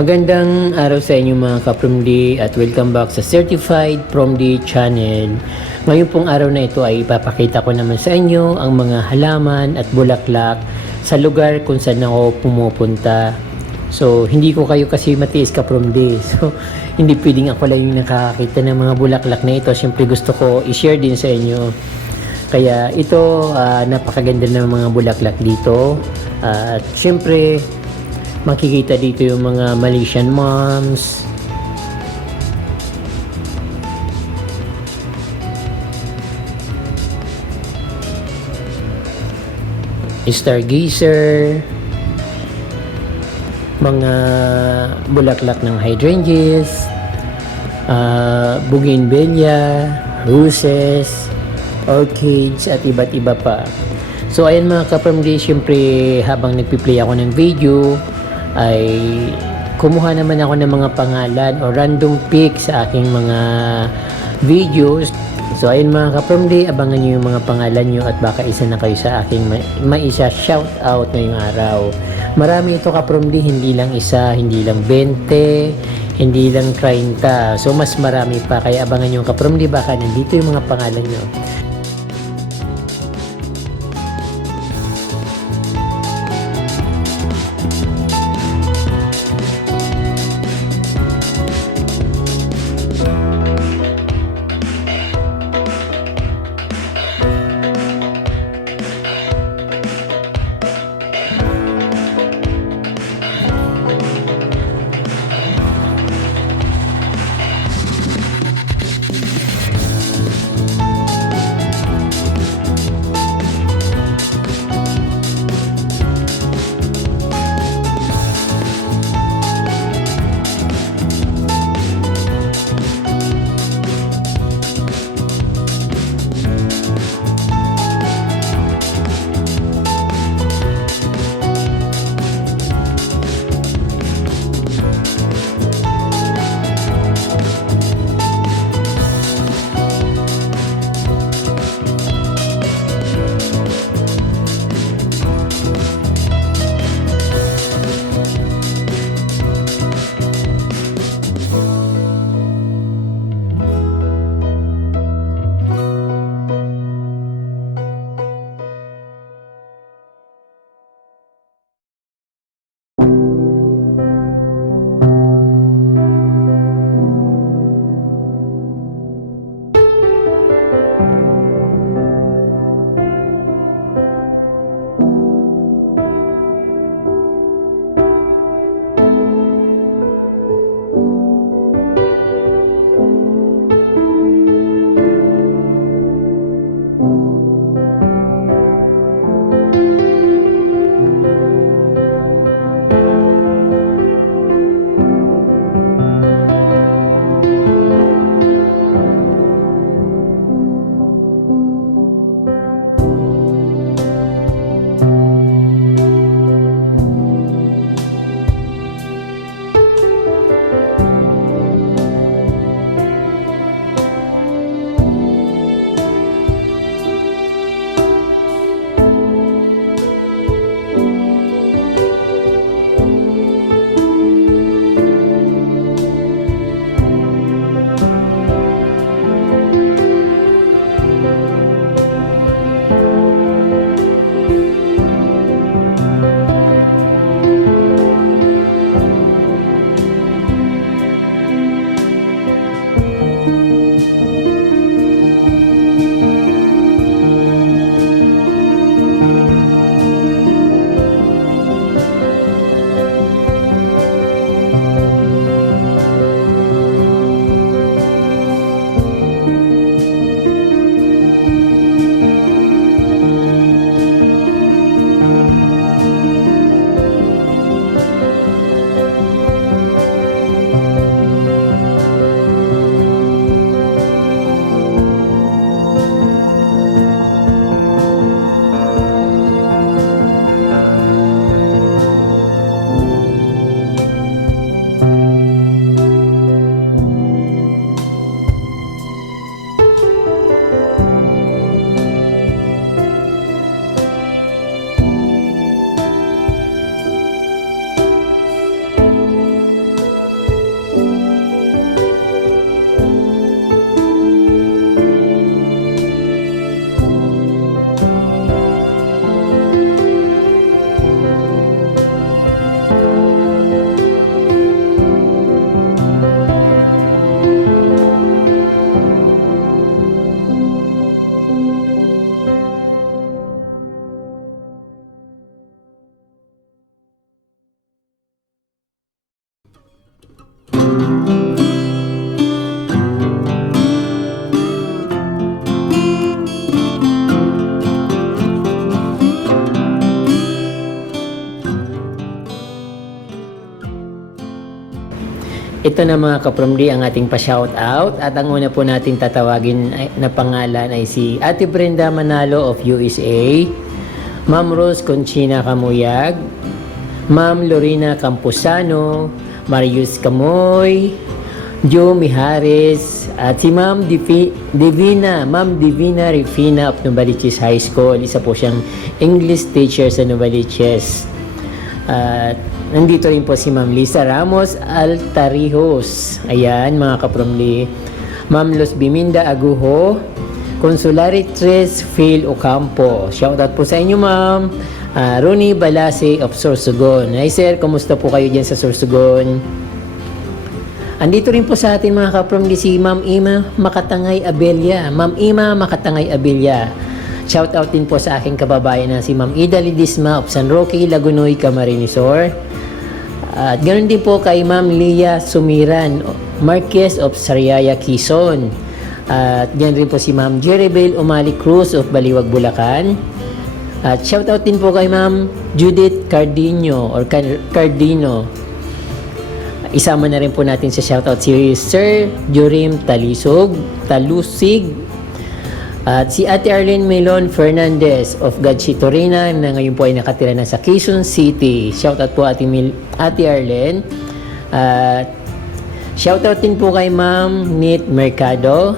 Magandang araw sa inyo mga ka-PromD at welcome back sa Certified PromD channel. Ngayon pong araw na ito ay ipapakita ko naman sa inyo ang mga halaman at bulaklak sa lugar kung saan ako pumupunta. So, hindi ko kayo kasi matiis ka-PromD. So, hindi pwedeng ako lang yung nakakakita ng mga bulaklak na ito. Siyempre gusto ko i-share din sa inyo. Kaya ito, napakaganda ng mga bulaklak dito. At siyempre, makikita dito yung mga Malaysian moms, stargazer, mga bulaklak ng hydrangeas, bougainvillea, roses, orchids at iba't iba pa. So ayan mga ka-PromD, syempre habang nagpi-play ako ng video ay kumuha naman ako ng mga pangalan o random pick sa aking mga videos. So ayun mga ka-PromD, abangan nyo yung mga pangalan nyo at baka isa na kayo sa aking maisa shout out ngayong araw. Marami ito ka-PromD, hindi lang isa, hindi lang 20, hindi lang 30. So mas marami pa, kaya abangan nyo ka-PromD, baka nandito yung mga pangalan nyo. Ito na mga kapromdi ang ating pa-shoutout at ang una po nating tatawagin na pangalan ay si Ate Brenda Manalo of USA, Ma'am Rose Conchina Camuyag, Ma'am Lorena Campusano, Marius Camoy, Joe Mijares, at si Ma'am Divina Rifina of Novaliches High School. Isa po siyang English teacher sa Novaliches. At nandito rin po si Ma'am Lisa Ramos Altarijos. Ayan mga kapromli. Ma'am Los Biminda Aguho, Consulari Tres Phil Ocampo. Shoutout po sa inyo ma'am. Ronnie Balase of Sorsogon. Hi sir, kumusta po kayo dyan sa Sorsogon? Andito rin po sa atin mga kapromli si Ma'am Ima Makatangay Abelia. Ma'am Ima Makatangay Abelia. Shoutout din po sa aking kababayan na si Ma'am Ida Lidisma of San Roque, Lagunoy, Camarinesor. At ganoon din po kay Ma'am Lia Sumiran Marquez of Sariaya, Quezon. At ganoon rin po si Ma'am Jeribel Umali Cruz of Baliwag, Bulacan. At shoutout din po kay Ma'am Judith Cardino or Cardino. Isama na rin po natin sa shoutout si Sir Jorim Talusig. At si Ate Arlene Melon Fernandez of Gadchitorina na ngayon po ay nakatira na sa Quezon City. Shoutout po Ate Arlene. At shoutout din po kay Ma'am Nit Mercado,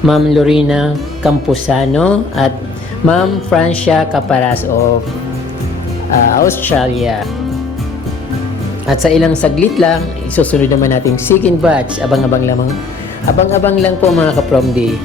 Ma'am Lorena Campusano, at Ma'am Francia Caparas of Australia. At sa ilang saglit lang, isusunod naman nating second batch. Abang-abang lang po mga kapromdi.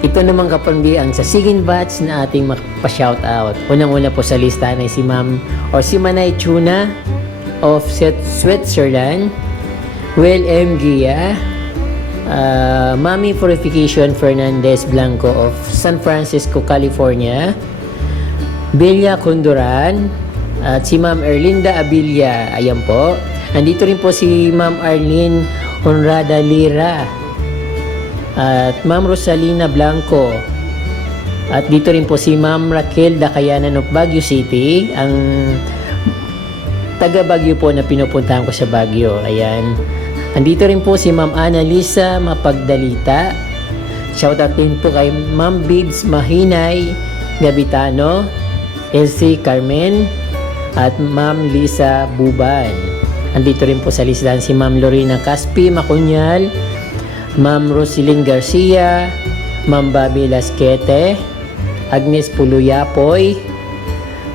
Ito naman kapambi ang sa second batch na ating pa-shoutout. Unang-una po sa lista ay si Ma'am or si Manay Chuna of Switzerland, Will M. Gia, Mami Purification Fernandez Blanco of San Francisco, California, Belia Condoran, at si Ma'am Erlinda Abilia. Ayan po. Andito rin po si Ma'am Arlene Honrada Lira at Ma'am Rosalina Blanco. At dito rin po si Ma'am Raquel Dacayanan of Baguio City, ang taga Baguio po na pinupuntahan ko sa Baguio. Ayan. Andito rin po si Ma'am Annalisa Mapagdalita shoutout din po kay Ma'am Bibs Mahinay Gabitano, Elsie Carmen, at Ma'am Lisa Buban. Andito rin po sa listahan si Ma'am Lorena Caspi Macunyal, Ma'am Roselyn Garcia, Ma'am Bobby Lasquete, Agnes Puluyapoy,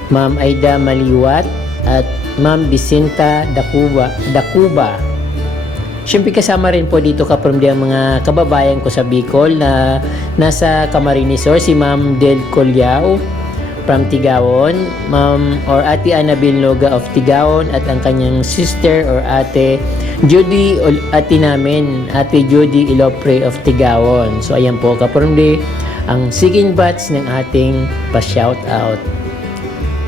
Ma'am Aida Maliwat, at Ma'am Vicenta Dacuba. Siyempre kasama rin po dito kapamilya ang mga kababayan ko sa Bicol na nasa Camarines Sur, si Ma'am Del Colyao from Tigawon, Ma'am or Ate Annabel Loga of Tigawon, at ang kanyang sister or Ate Judy, ate namin, Ate Judy Ilopre of Tigawon. So ayan po kapamilya ang second batch ng ating pa-shoutout.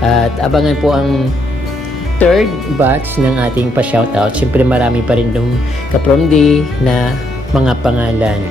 At abangan po ang third batch ng ating pa-shoutout. Siyempre marami pa rin dong kapromdi na mga pangalan.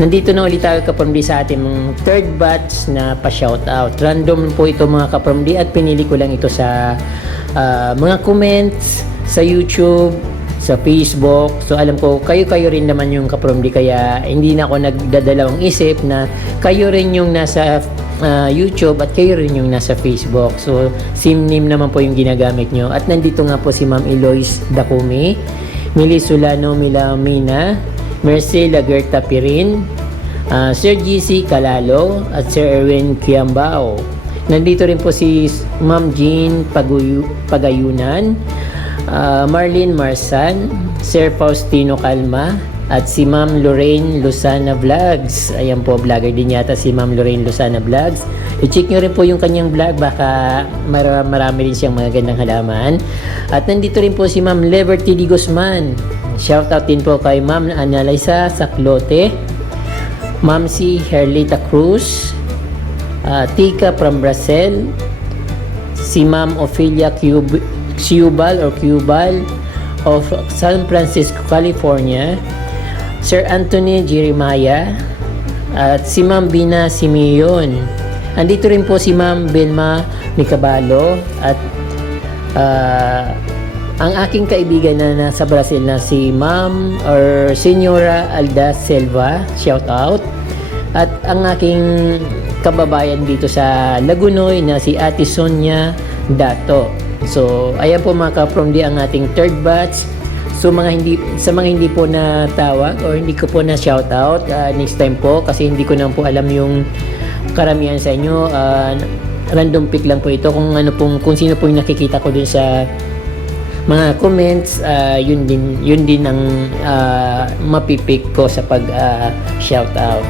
Nandito na ulit tayo Kapamdi sa ating third batch na pa-shoutout. Random po ito mga Kapamdi at pinili ko lang ito sa mga comments sa YouTube, sa Facebook. So alam ko kayo rin naman yung Kapamdi, kaya hindi na ako nagdadalawang isip na kayo rin yung nasa YouTube at kayo rin yung nasa Facebook. So same name naman po yung ginagamit nyo. At nandito nga po si Ma'am Eloise Dacumi, Mili Solano Milamina, Mercy Lagerta Pirin, Sir GC Calalo at Sir Erwin Kiambao. Nandito rin po si Ma'am Jean Pagayunan, Marlene Marsan, Sir Faustino Calma, at si Ma'am Lorraine Luzana Vlogs. Ayan po, vlogger din yata si Ma'am Lorraine Luzana Vlogs. I-check nyo rin po yung kanyang vlog, baka marami rin siyang mga gandang halaman. At nandito rin po si Ma'am Liberty Di Guzman. Shoutout din po kay Ma'am Analisa Saclote, Ma'am si Herlita Cruz, Tika from Brazil, si Ma'am Ophelia Cubal of San Francisco, California, Sir Anthony Jeremiah, at si Ma'am Bina Simeon. Andito rin po si Ma'am Belma Nicabalo at ang aking kaibigan na nasa Brazil na si Ma'am or Senyora Alda Silva, shout out. At ang aking kababayan dito sa Lagunoy na si Ate Sonia Dato. So ayan po mga Kapamdi ang ating third batch. So sa mga hindi po natawag or hindi ko po na shout out, next time po kasi hindi ko na po alam yung karamihan sa inyo. Random pick lang po ito kung sino po yung nakikita ko dun sa mga comments, yun din ang mapipick ko sa pag shout out.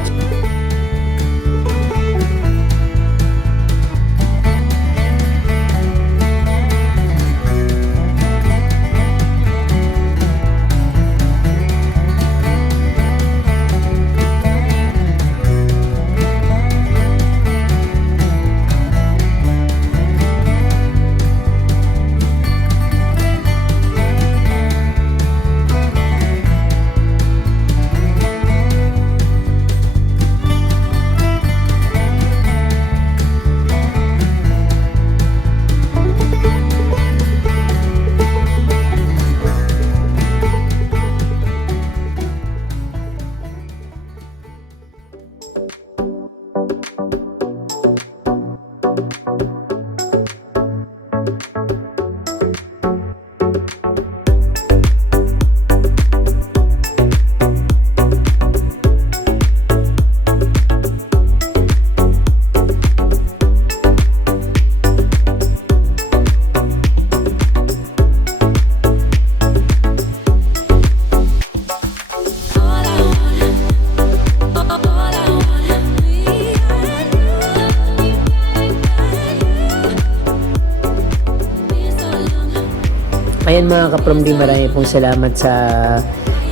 Ayan mga Kapamdi, marami pong salamat sa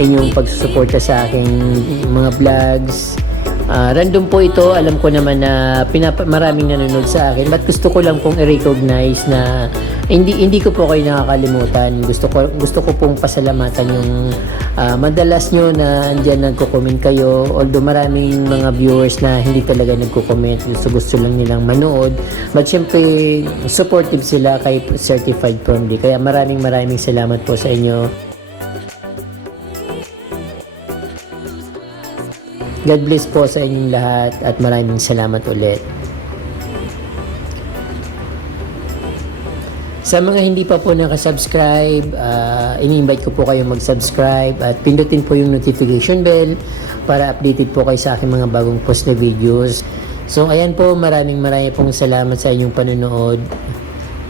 inyong pagsusuporta sa aking mga vlogs. Random po ito, alam ko naman na maraming nanonood sa akin, but gusto ko lang pong i-recognize na hindi ko po kayo nakakalimutan. Gusto ko pong pasalamatan yung madalas nyo na andyan nagko-comment kayo, although maraming mga viewers na hindi talaga nagko-comment, gusto lang nilang manood, but syempre supportive sila kay Certified Family, kaya maraming salamat po sa inyo. God bless po sa inyong lahat at maraming salamat ulit. Sa mga hindi pa po nakasubscribe, ini-invite ko po kayo mag-subscribe at pindutin po yung notification bell para updated po kayo sa aking mga bagong post na videos. So ayan po, maraming pong salamat sa inyong panonood.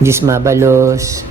Diyos mabalos.